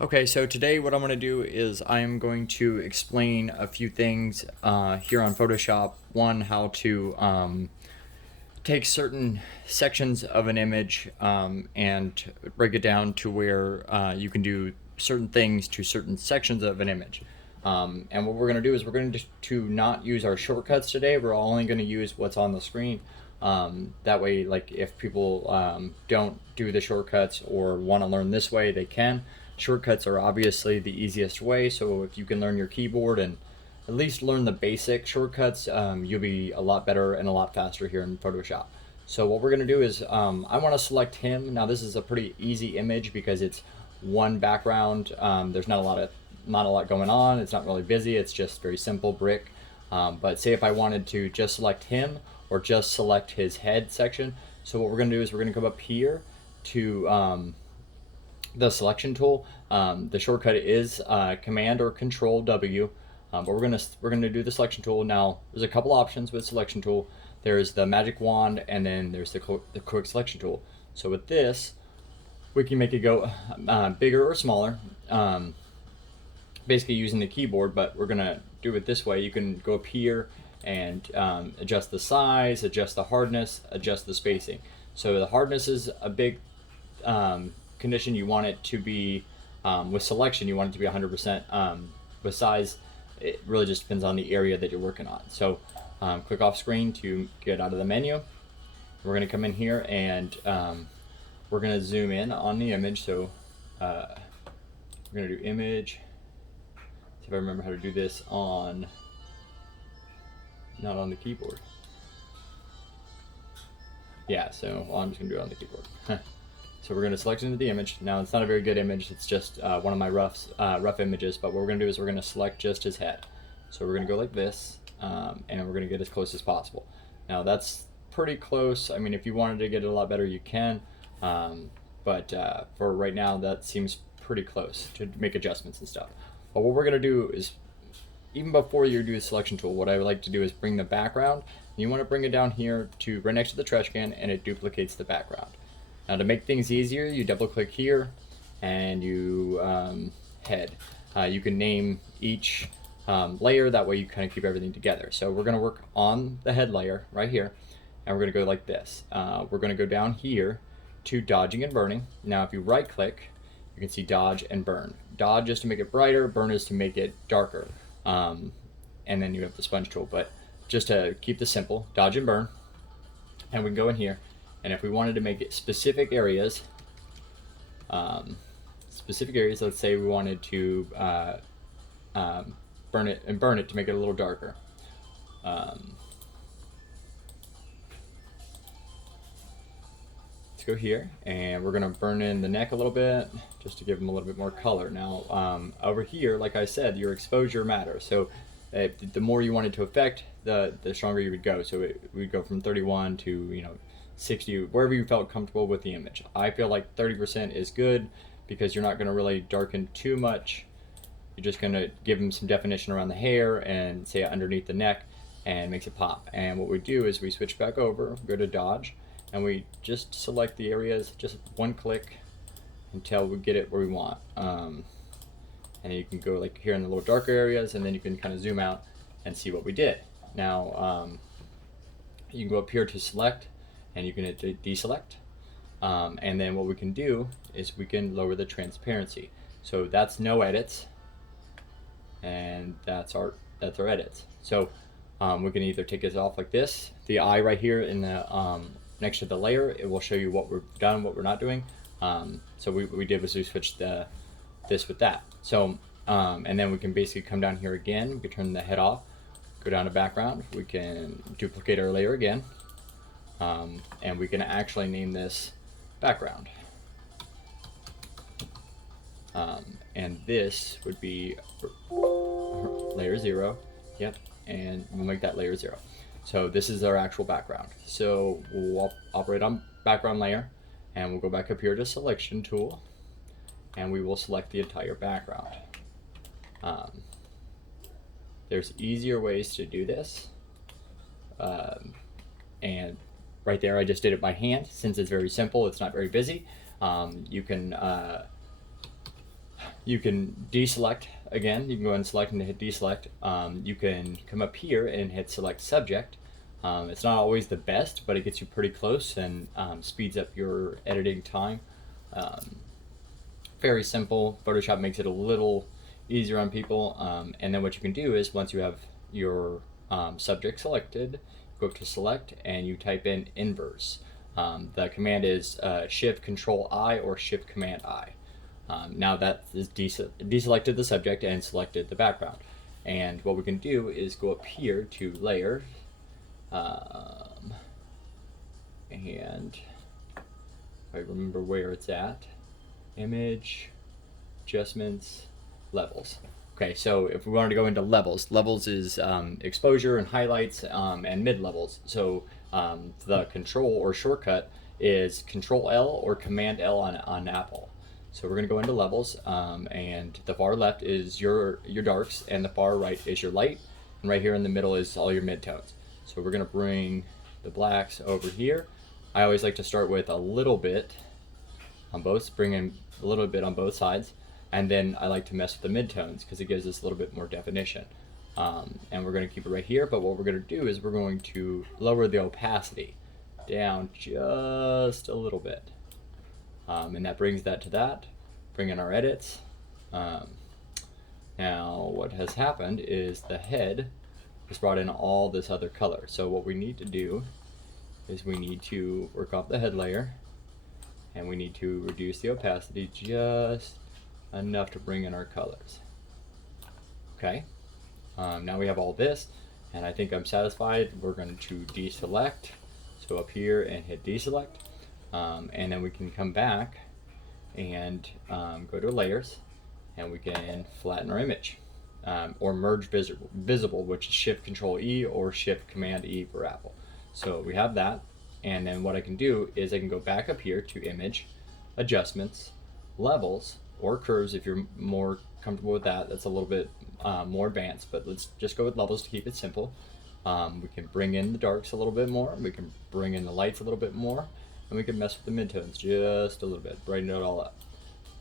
Okay, so today what I'm going to do is I am going to explain a few things here on Photoshop. One, how to take certain sections of an image and break it down to where you can do certain things to certain sections of an image. And what we're going to do is we're going to not use our shortcuts today. We're only going to use what's on the screen. That way, like if people don't do the shortcuts or want to learn this way, they can. Shortcuts are obviously the easiest way, so if you can learn your keyboard and at least learn the basic shortcuts, you'll be a lot better and a lot faster here in Photoshop. So what we're going to do is I want to select him. Now this is a pretty easy image because it's one background. There's not a lot going on. It's not really busy. It's just very simple brick. But say if I wanted to just select him or just select his head section. So what we're going to do is we're going to come up here to the selection tool. The shortcut is Command or Control W, but we're gonna do the selection tool. Now there's a couple options with selection tool. There's the magic wand, and then there's the quick selection tool. So with this, we can make it go bigger or smaller, basically using the keyboard. But we're gonna do it this way. You can go up here and adjust the size, adjust the hardness, adjust the spacing. So the hardness is a big condition. You want it to be with selection, you want it to be 100%. With size, it really just depends on the area that you're working on. So click off screen to get out of the menu. We're going to come in here and we're going to zoom in on the image. So we're going to do image. See if I remember how to do this on, not on the keyboard. Yeah, so I'm just going to do it on the keyboard. So we're going to select into the image. Now it's not a very good image. It's just one of my rough images. But what we're going to do is we're going to select just his head. So we're going to go like this, and we're going to get as close as possible. Now that's pretty close. I mean, if you wanted to get it a lot better, you can. But for right now, that seems pretty close to make adjustments and stuff. But what we're going to do is, even before you do the selection tool, what I would like to do is bring the background. You want to bring it down here to right next to the trash can, and it duplicates the background. Now to make things easier, you double click here and you head. You can name each layer, that way you kind of keep everything together. So we're going to work on the head layer right here, and we're going to go like this. We're going to go down here to dodging and burning. Now if you right click, you can see dodge and burn. Dodge is to make it brighter, burn is to make it darker. And then you have the sponge tool, but just to keep this simple, dodge and burn. And we can go in here, and if we wanted to make it specific areas, let's say we wanted to burn it to make it a little darker. Let's go here, and we're gonna burn in the neck a little bit, just to give them a little bit more color. Now, over here, like I said, your exposure matters. So the more you wanted to affect, the stronger you would go. So we'd go from 31 to 60, wherever you felt comfortable with the image. I feel like 30% is good because you're not going to really darken too much. You're just going to give them some definition around the hair and say underneath the neck, and makes it pop. And what we do is we switch back over, go to dodge, and we just select the areas, just one click until we get it where we want. And you can go like here in the little darker areas, and then you can kind of zoom out and see what we did. Now you can go up here to select, and you can hit deselect, and then what we can do is we can lower the transparency. So that's no edits, and that's our edits. So we can either take this off like this. The eye right here in the next to the layer, it will show you what we've done, what we're not doing. So what we did was we switched this with that. So and then we can basically come down here again. We can turn the head off, go down to background. We can duplicate our layer again. And we can actually name this background. And this would be layer 0. Yep, and we'll make that layer 0. So this is our actual background. So we'll operate on background layer, and we'll go back up here to selection tool, and we will select the entire background. There's easier ways to do this, and right there I just did it by hand. Since it's very simple, it's not very busy. You can You can deselect again. You can go and select and hit deselect. You can come up here and hit select subject. It's not always the best, but it gets you pretty close and speeds up your editing time. Very simple. Photoshop makes it a little easier on people. And then what you can do is once you have your subject selected, go up to select and you type in inverse. The command is Shift Control I or Shift Command I. Now that is deselected the subject and selected the background. And what we can do is go up here to layer, and I remember where it's at. Image, adjustments, levels. Okay, so if we wanted to go into levels, levels is exposure and highlights and mid levels. So the control or shortcut is Control L or Command L on Apple. So we're going to go into levels, and the far left is your darks, and the far right is your light, and right here in the middle is all your midtones. So we're going to bring the blacks over here. I always like to start with a little bit on both, bring in a little bit on both sides, and then I like to mess with the midtones because it gives us a little bit more definition. And we're going to keep it right here, but what we're going to do is we're going to lower the opacity down just a little bit. And that brings that to that. Bring in our edits. Now what has happened is the head has brought in all this other color. So what we need to do is we need to work off the head layer, and we need to reduce the opacity just enough to bring in our colors. Okay, now we have all this, and I think I'm satisfied. We're going to deselect, so up here and hit deselect, and then we can come back and go to layers, and we can flatten our image, or merge visible, which is Shift Control E or Shift Command E for Apple. So we have that, and then what I can do is I can go back up here to image, adjustments, levels, or curves if you're more comfortable with that. That's a little bit more advanced, but let's just go with levels to keep it simple. We can bring in the darks a little bit more, we can bring in the lights a little bit more, and we can mess with the midtones just a little bit, brighten it all up.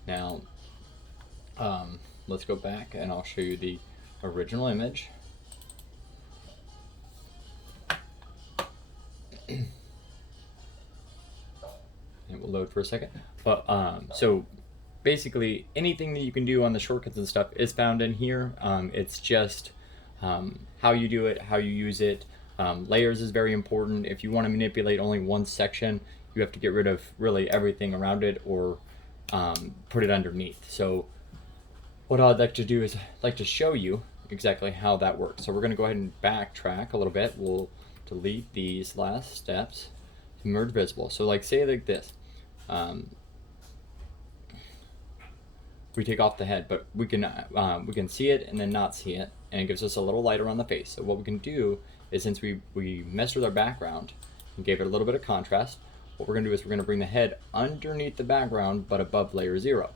Now, let's go back and I'll show you the original image. It will load for a second. But so basically anything that you can do on the shortcuts and stuff is found in here. It's just how you do it, how you use it. Layers is very important. If you want to manipulate only one section, you have to get rid of really everything around it or put it underneath. So what I'd like to do is I'd like to show you exactly how that works. So we're going to go ahead and backtrack a little bit. We'll delete these last steps to merge visible. So like say like this. We take off the head, but we can see it and then not see it, and it gives us a little light around the face. So what we can do is, since we messed with our background and gave it a little bit of contrast, what we're going to do is we're going to bring the head underneath the background but above layer 0,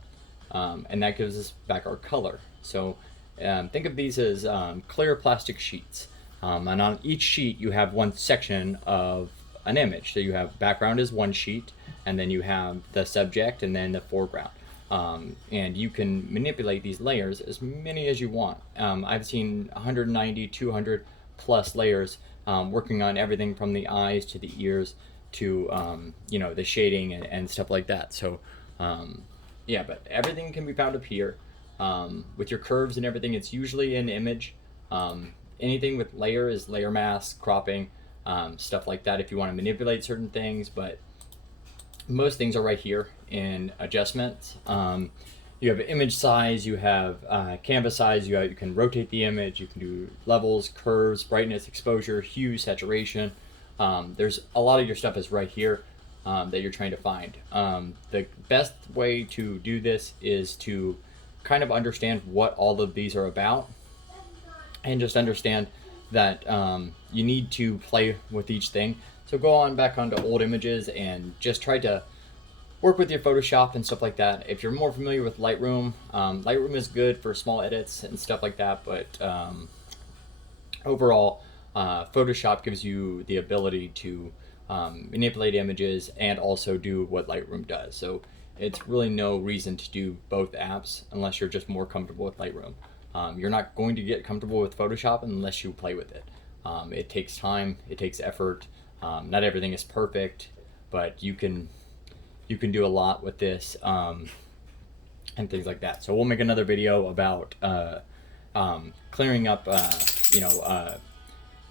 and that gives us back our color. So think of these as clear plastic sheets, and on each sheet you have one section of an image. So you have background is one sheet, and then you have the subject and then the foreground. And you can manipulate these layers as many as you want. I've seen 190, 200 plus layers working on everything from the eyes to the ears to you know, the shading and stuff like that. So yeah, but everything can be found up here. With your curves and everything, it's usually in image. Anything with layer is layer mask, cropping, stuff like that if you want to manipulate certain things, but most things are right here in adjustments. You have image size, you have canvas size, you can rotate the image, you can do levels, curves, brightness, exposure, hue, saturation. There's a lot of your stuff is right here that you're trying to find. The best way to do this is to kind of understand what all of these are about, and just understand that you need to play with each thing. So go on back onto old images and just try to work with your Photoshop and stuff like that. If you're more familiar with Lightroom, Lightroom is good for small edits and stuff like that, but overall, Photoshop gives you the ability to manipulate images and also do what Lightroom does. So it's really no reason to do both apps unless you're just more comfortable with Lightroom. You're not going to get comfortable with Photoshop unless you play with it. It takes time, it takes effort. Not everything is perfect, but you can do a lot with this, and things like that. So we'll make another video about clearing up,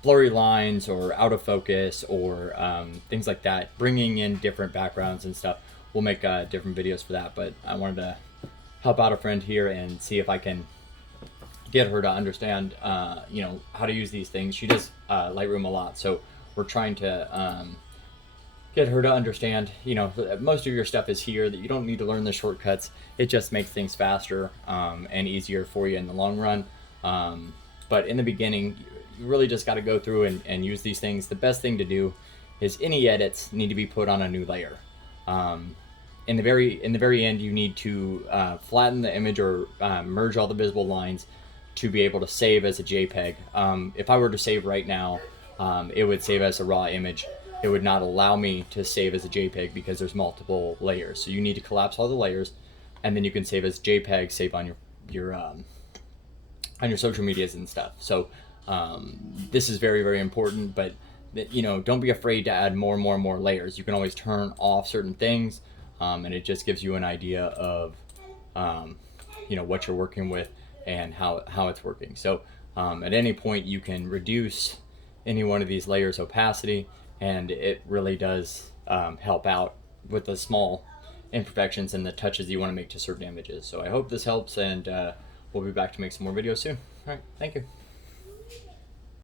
blurry lines or out of focus or things like that, bringing in different backgrounds and stuff. We'll make different videos for that, but I wanted to help out a friend here and see if I can get her to understand how to use these things. She does Lightroom a lot, so we're trying to get her to understand, most of your stuff is here, that you don't need to learn the shortcuts. It just makes things faster and easier for you in the long run. But in the beginning, you really just got to go through and use these things. The best thing to do is any edits need to be put on a new layer. In the very end, you need to flatten the image or merge all the visible lines to be able to save as a JPEG. If I were to save right now, it would save as a raw image. It would not allow me to save as a JPEG because there's multiple layers. So you need to collapse all the layers, and then you can save as JPEG, save on your social medias and stuff. So this is very, very important, but don't be afraid to add more and more and more layers. You can always turn off certain things, and it just gives you an idea of what you're working with and how it's working. So at any point you can reduce any one of these layers opacity, and it really does help out with the small imperfections and the touches you want to make to certain images. So I hope this helps, and we'll be back to make some more videos soon. All right, thank you.